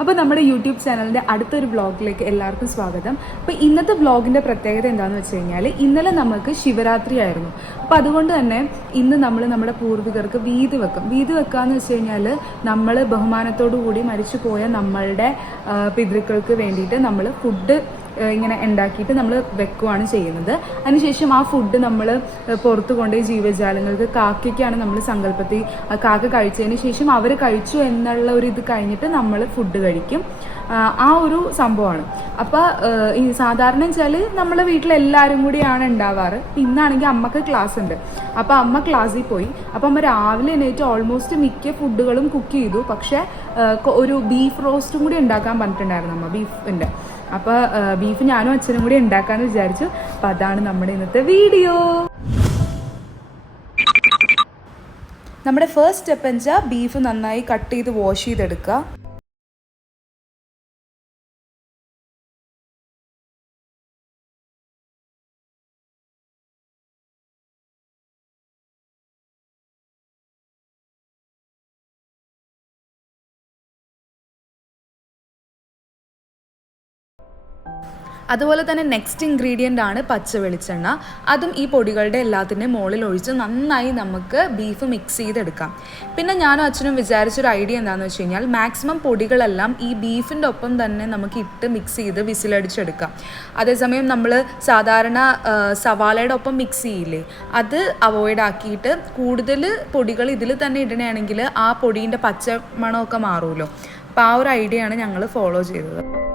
അപ്പോൾ നമ്മുടെ യൂട്യൂബ് ചാനലിന്റെ അടുത്തൊരു വ്ളോഗിലേക്ക് എല്ലാവർക്കും സ്വാഗതം. അപ്പോൾ ഇന്നത്തെ വ്ളോഗിന്റെ പ്രത്യേകത എന്താണെന്ന് വെച്ച് കഴിഞ്ഞാൽ ഇന്നലെ നമുക്ക് ശിവരാത്രി ആയിരുന്നു. അപ്പോൾ അതുകൊണ്ട് തന്നെ ഇന്ന് നമ്മൾ നമ്മുടെ പൂർവികർക്ക് വീതി വെക്കും. വീതി വെക്കാന്ന് വെച്ച് കഴിഞ്ഞാൽ നമ്മൾ ബഹുമാനത്തോടു കൂടി മരിച്ചു പോയ നമ്മളുടെ പിതൃക്കൾക്ക് വേണ്ടിയിട്ട് നമ്മൾ ഫുഡ് ഇങ്ങനെ ഉണ്ടാക്കിയിട്ട് നമ്മൾ വെക്കുകയാണ് ചെയ്യുന്നത്. അതിനുശേഷം ആ ഫുഡ് നമ്മൾ പുറത്തു കൊണ്ടുപോയി ജീവജാലങ്ങൾക്ക് കാക്കയ്ക്കാണ് നമ്മൾ സങ്കല്പത്തിൽ കാക്ക കഴിച്ചതിന് ശേഷം അവർ കഴിച്ചു എന്നുള്ള ഒരു ഇത് കഴിഞ്ഞിട്ട് നമ്മൾ ഫുഡ് കഴിക്കും. ആ, ഒരു സംഭവമാണ്. അപ്പോൾ സാധാരണ വെച്ചാൽ നമ്മളെ വീട്ടിൽ എല്ലാവരും കൂടിയാണ് ഉണ്ടാവാറ്. ഇന്നാണെങ്കിൽ അമ്മയ്ക്ക് ക്ലാസ് ഉണ്ട്. അപ്പോൾ അമ്മ ക്ലാസ്സിൽ പോയി. അപ്പോൾ അമ്മ രാവിലെ എണീറ്റ് ഓൾമോസ്റ്റ് മിക്ക ഫുഡുകളും കുക്ക് ചെയ്തു. പക്ഷേ ഒരു ബീഫ് റോസ്റ്റും കൂടി ഉണ്ടാക്കാൻ പറഞ്ഞിട്ടുണ്ടായിരുന്നു അമ്മ ബീഫിന്റെ അപ്പോൾ ബീഫ് ഞാനും അച്ഛനും കൂടി ഉണ്ടാക്കാന്ന് വിചാരിച്ചു. അപ്പൊ അതാണ് നമ്മുടെ ഇന്നത്തെ വീഡിയോ. നമ്മുടെ ഫസ്റ്റ് സ്റ്റെപ്പ് എന്ന് വെച്ചാൽ ബീഫ് നന്നായി കട്ട് ചെയ്ത് വാഷ് ചെയ്തെടുക്കുക. അതുപോലെ തന്നെ നെക്സ്റ്റ് ഇൻഗ്രീഡിയന്റ് ആണ് പച്ച വെളിച്ചെണ്ണ. അതും ഈ പൊടികളുടെ എല്ലാത്തിന്റെയും മുകളിൽ ഒഴിച്ച് നന്നായി നമുക്ക് ബീഫ് മിക്സ് ചെയ്തെടുക്കാം. പിന്നെ ഞാനും അച്ഛനും വിചാരിച്ചൊരു ഐഡിയ എന്താണെന്ന് വെച്ച് കഴിഞ്ഞാൽ മാക്സിമം പൊടികളെല്ലാം ഈ ബീഫിന്റെ ഒപ്പം തന്നെ നമുക്ക് ഇട്ട് മിക്സ് ചെയ്ത് വിസിലടിച്ചെടുക്കാം. അതേസമയം നമ്മൾ സാധാരണ സവാളയുടെ ഒപ്പം മിക്സ് ചെയ്യില്ലേ അത് അവോയ്ഡ് ആക്കിയിട്ട് കൂടുതൽ പൊടികൾ ഇതിൽ തന്നെ ഇടണമെങ്കിൽ ആ പൊടീന്റെ പച്ച മണമൊക്കെ മാറുമല്ലോ. അപ്പോൾ ആ ഒരു ഐഡിയ ആണ് ഞങ്ങൾ ഫോളോ ചെയ്തത്.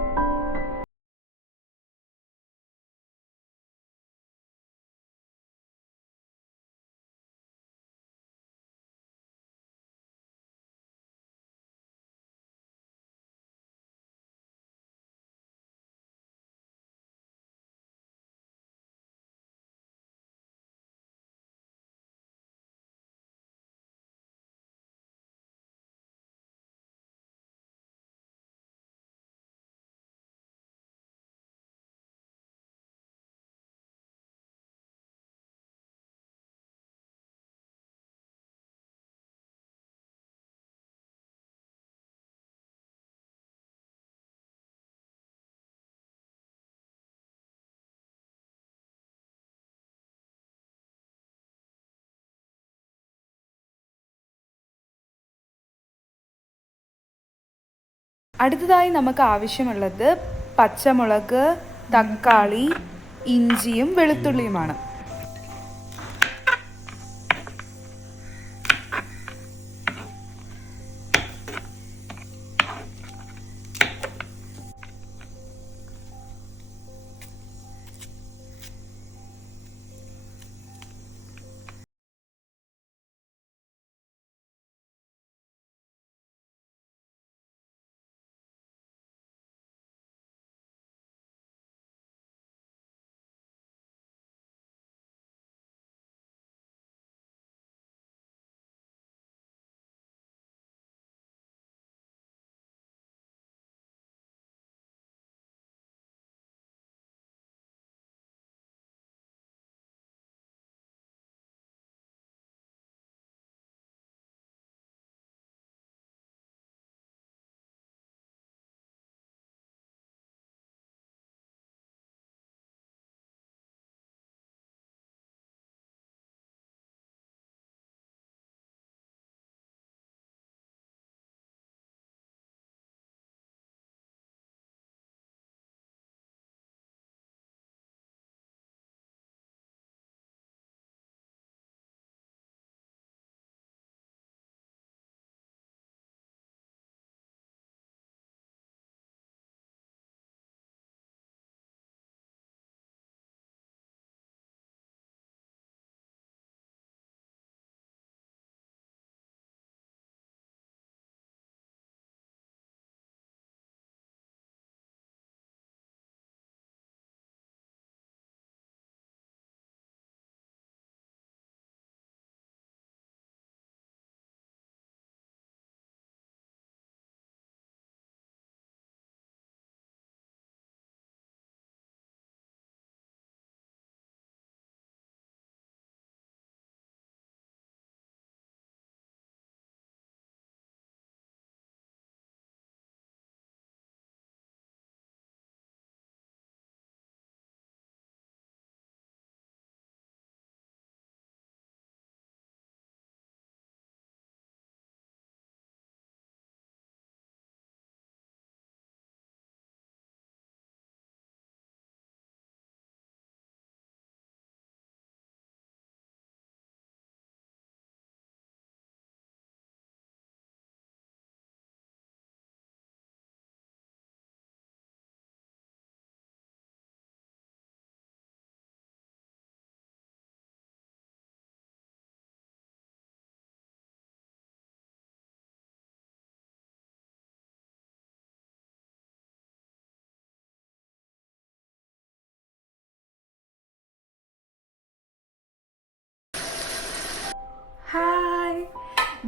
അടുത്തതായി നമുക്ക് ആവശ്യമുള്ളത് പച്ചമുളക് തക്കാളി ഇഞ്ചിയും വെളുത്തുള്ളിയുമാണ്.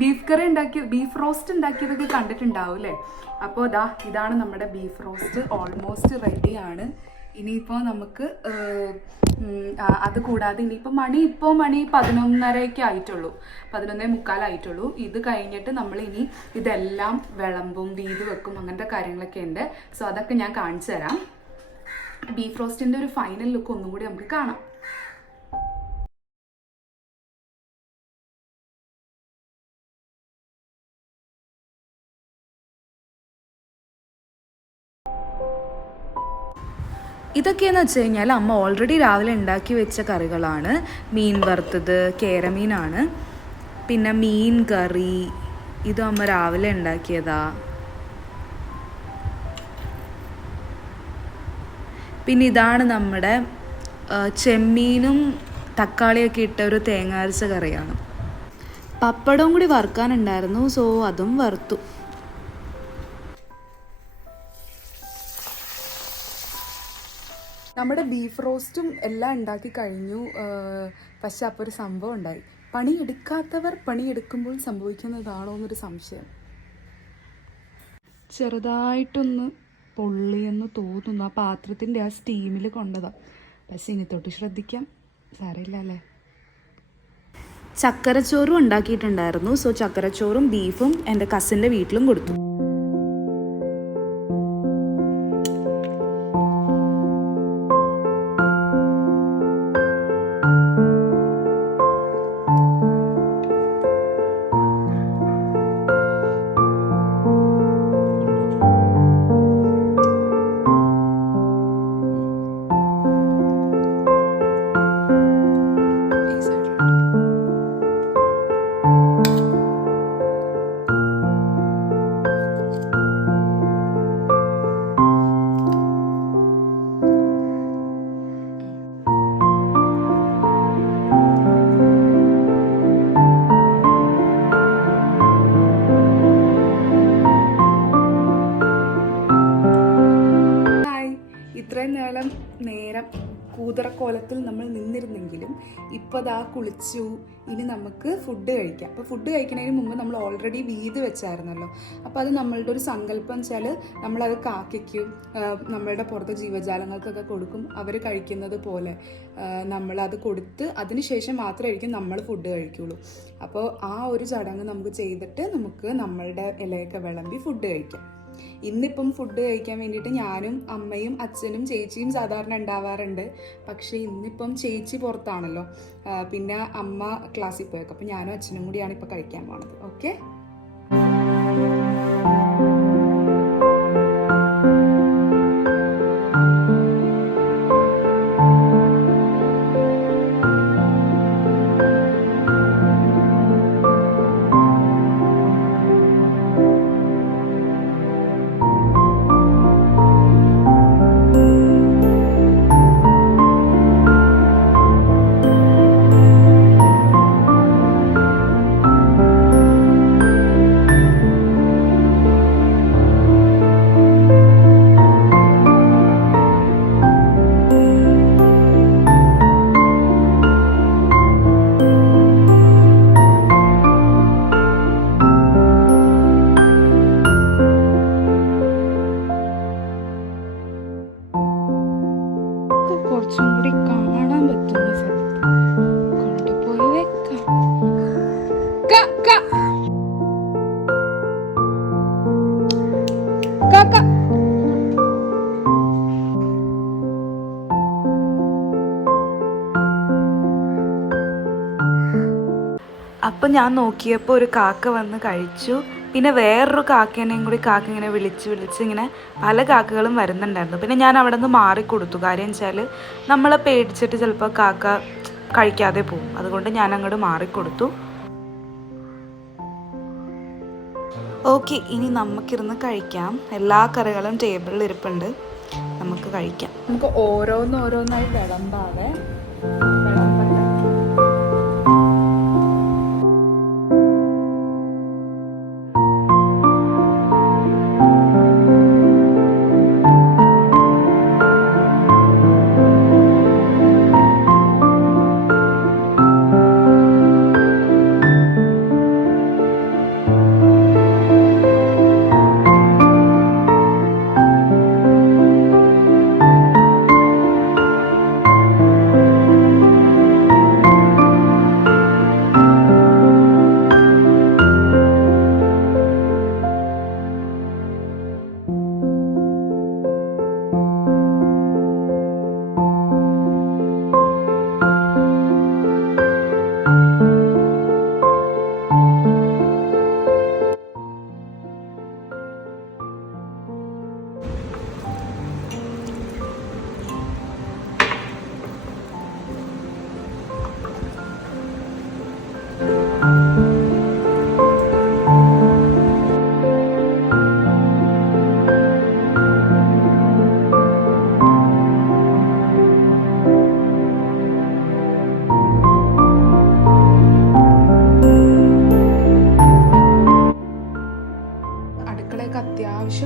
ബീഫ് കറി ഉണ്ടാക്കി ബീഫ് റോസ്റ്റ് ഉണ്ടാക്കിയതൊക്കെ കണ്ടിട്ടുണ്ടാവും അല്ലേ? അപ്പോൾ ദാ ഇതാണ് നമ്മുടെ ബീഫ് റോസ്റ്റ്. ഓൾമോസ്റ്റ് റെഡിയാണ് ഇനിയിപ്പോൾ നമുക്ക് അത് കൂടാതെ ഇനിയിപ്പോൾ മണി ഇപ്പോൾ മണി പതിനൊന്നരയൊക്കെ ആയിട്ടുള്ളൂ. പതിനൊന്നേ മുക്കാലായിട്ടുള്ളൂ ഇത് കഴിഞ്ഞിട്ട് നമ്മൾ ഇനി ഇതെല്ലാം വിളമ്പും വീത് വെക്കും അങ്ങനത്തെ കാര്യങ്ങളൊക്കെ ഉണ്ട്. സോ അതൊക്കെ ഞാൻ കാണിച്ചു തരാം. ബീഫ് റോസ്റ്റിന്റെ ഒരു ഫൈനൽ ലുക്ക് ഒന്നും കൂടി നമുക്ക് കാണാം. ഇതൊക്കെയെന്ന് വെച്ച് കഴിഞ്ഞാൽ അമ്മ ഓൾറെഡി രാവിലെ ഉണ്ടാക്കി വെച്ച കറികളാണ്. മീൻ വറുത്തത് കേരമീനാണ്. പിന്നെ മീൻ കറി ഇതും അമ്മ രാവിലെ ഉണ്ടാക്കിയതാ. പിന്നെ ഇതാണ് നമ്മുടെ ചെമ്മീനും തക്കാളിയൊക്കെ ഇട്ട ഒരു തേങ്ങ അരച്ച കറിയാണ്. പപ്പടവും കൂടി വറുക്കാനുണ്ടായിരുന്നു സോ അതും വറുത്തു. നമ്മുടെ ബീഫ് റോസ്റ്റും എല്ലാം ഉണ്ടാക്കി കഴിഞ്ഞു. പക്ഷെ അപ്പോൾ ഒരു സംഭവം ഉണ്ടായി. പണിയെടുക്കാത്തവർ പണിയെടുക്കുമ്പോൾ സംഭവിക്കുന്നതാണോ എന്നൊരു സംശയം. ചെറുതായിട്ടൊന്ന് പൊള്ളിയെന്ന് തോന്നുന്നു. ആ പാത്രത്തിന്റെ ആ സ്റ്റീമിൽ കൊണ്ടതാ. പക്ഷെ ഇനി തൊട്ട് ശ്രദ്ധിക്കാം. സാരമില്ല അല്ലേ? ചക്കരച്ചോറും ഉണ്ടാക്കിയിട്ടുണ്ടായിരുന്നു. സോ ചക്കരച്ചോറും ബീഫും എന്റെ കസിന്റെ വീട്ടിലും കൊടുത്തു. ഇപ്പോൾ കുളിച്ചു. ഇനി നമുക്ക് ഫുഡ് കഴിക്കാം. അപ്പോൾ ഫുഡ് കഴിക്കുന്നതിന് മുമ്പ് നമ്മൾ ഓൾറെഡി വീത് വെച്ചായിരുന്നല്ലോ. അപ്പോൾ അത് നമ്മളുടെ ഒരു സങ്കല്പം വെച്ചാൽ നമ്മളത് കാക്കയ്ക്കും നമ്മളുടെ പുറത്തെ ജീവജാലങ്ങൾക്കൊക്കെ കൊടുക്കും അവർ കഴിക്കുന്നത് പോലെ. നമ്മളത് കൊടുത്ത് അതിന് ശേഷം മാത്രമായിരിക്കും നമ്മൾ ഫുഡ് കഴിക്കുള്ളൂ. അപ്പോൾ ആ ഒരു ചടങ്ങ് നമുക്ക് ചെയ്തിട്ട് നമുക്ക് നമ്മളുടെ ഇലയൊക്കെ വിളമ്പി ഫുഡ് കഴിക്കാം. ഇന്നിപ്പം ഫുഡ് കഴിക്കാൻ വേണ്ടിയിട്ട് ഞാനും അമ്മയും അച്ഛനും ചേച്ചിയും സാധാരണ ഉണ്ടാവാറുണ്ട്. പക്ഷേ ഇന്നിപ്പം ചേച്ചി പുറത്താണല്ലോ. പിന്നെ അമ്മ ക്ലാസ്സിൽ പോയേക്കും. അപ്പം ഞാനും അച്ഛനും കൂടിയാണ് ഇപ്പോൾ കഴിക്കാൻ പോണത്. ഓക്കെ അപ്പം ഞാൻ നോക്കിയപ്പോൾ ഒരു കാക്ക വന്ന് കഴിച്ചു. പിന്നെ വേറൊരു കാക്കേനെയും കൂടി കാക്ക ഇങ്ങനെ വിളിച്ച് വിളിച്ച് ഇങ്ങനെ പല കാക്കകളും വരുന്നുണ്ടായിരുന്നു. പിന്നെ ഞാൻ അവിടെ നിന്ന് മാറിക്കൊടുത്തു കാര്യം വെച്ചാൽ നമ്മളെ പേടിച്ചിട്ട് ചിലപ്പോൾ കാക്ക കഴിക്കാതെ പോകും. അതുകൊണ്ട് ഞാൻ അങ്ങോട്ട് മാറിക്കൊടുത്തു ഓക്കെ ഇനി നമുക്കിരുന്ന് കഴിക്കാം. എല്ലാ കറികളും ടേബിളിൽ ഇരിപ്പുണ്ട്. നമുക്ക് കഴിക്കാം. നമുക്ക് ഓരോന്നോരോന്നായി വിളമ്പാവേ.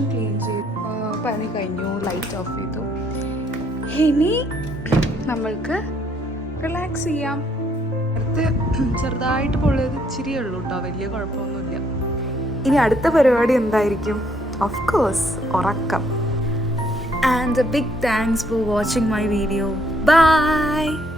അത്യാവശ്യം ക്ലീൻ ചെയ്തു. പണി കഴിഞ്ഞു. ലൈറ്റ് ഓഫ് ചെയ്തു. ഇനി നമ്മൾക്ക് റിലാക്സ് ചെയ്യാം. അടുത്ത് ചെറുതായിട്ട് പൊള്ളിയത് ഇച്ചിരി ഉള്ളൂ കേട്ടോ വലിയ കുഴപ്പമൊന്നുമില്ല. ഇനി അടുത്ത പരിപാടി എന്തായിരിക്കും? ഓഫ് കോഴ്സ് ഉറക്കം. And a big thanks for watching my video bye